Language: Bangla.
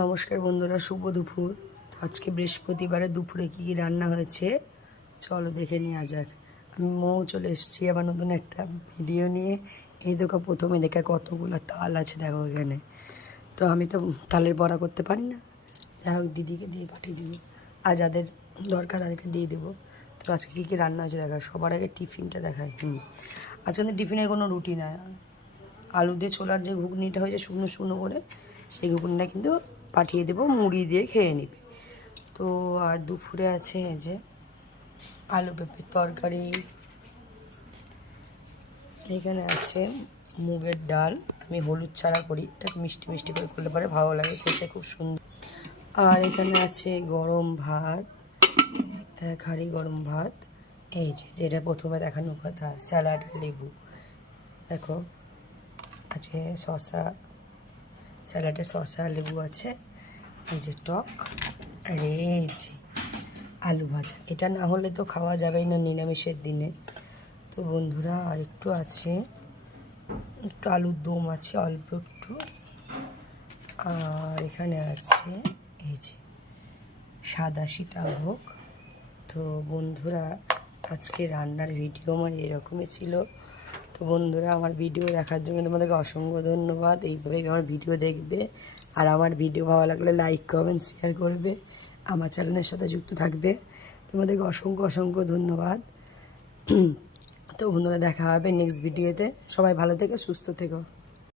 নমস্কার বন্ধুরা, শুভ দুপুর। আজকে বৃহস্পতিবারে দুপুরে কী কী রান্না হয়েছে চলো দেখে নেওয়া যাক। আমি চলে এসেছি আবার নতুন একটা ভিডিও নিয়ে। এই দেখো, প্রথমে দেখে কতগুলো তাল আছে দেখো এখানে। তো আমি তো তালের বড়া করতে পারি না, যাই হোক দিদিকে দিয়ে পাঠিয়ে দিব, আর যাদের দরকার তাদেরকে দিয়ে দেবো। তো আজকে কী কী রান্না হয়েছে দেখা। সবার আগে টিফিনটা দেখায়। আজকে কিন্তু টিফিনের কোনো রুটি না, আলু দিয়ে ছোলার যে ঘুগনিটা হয়েছে শুকনো শুকনো করে, সেই ঘুগনিটা কিন্তু পাঠিয়ে দেবো, মুড়ি দিয়ে খেয়ে নেবে। তো আর দুপুরে আছে এই যে আলু পেঁপের তরকারি, এখানে আছে মুগের ডাল। আমি হলুদ ছাড়া করি, এটা মিষ্টি মিষ্টি করে করলে পরে ভালো লাগে, খেতে খুব সুন্দর। আর এখানে আছে গরম ভাত, এক হাঁড়ি গরম ভাত। এই যে যেটা প্রথমে দেখানোর কথা, স্যালাড লেবু দেখো আছে, শসা, স্যালাডে শসা লেবু আছে, এই যে টক, আর এই যে আলু ভাজা। এটা না হলে তো খাওয়া যাবেই না নিরামিষের দিনে। তো বন্ধুরা আর একটু আছে, একটু আলুর দম আছে অল্প একটু। আর এখানে আছে এই যে সাদা সীতাভোগ। তো বন্ধুরা আজকে রান্নার ভিডিও আমার এরকমই ছিল। তো বন্ধুরা আমার ভিডিও দেখার জন্য তোমাদেরকে অসংখ্য ধন্যবাদ। এইভাবেই আমার ভিডিও দেখবে, আর আমার ভিডিও ভালো লাগলে লাইক কমেন্ট শেয়ার করবে, আমার চ্যানেলের সাথে যুক্ত থাকবে। তোমাদেরকে অসংখ্য অসংখ্য ধন্যবাদ। তো বন্ধুরা দেখা হবে নেক্সট ভিডিওতে। সবাই ভালো থেকো, সুস্থ থেকো।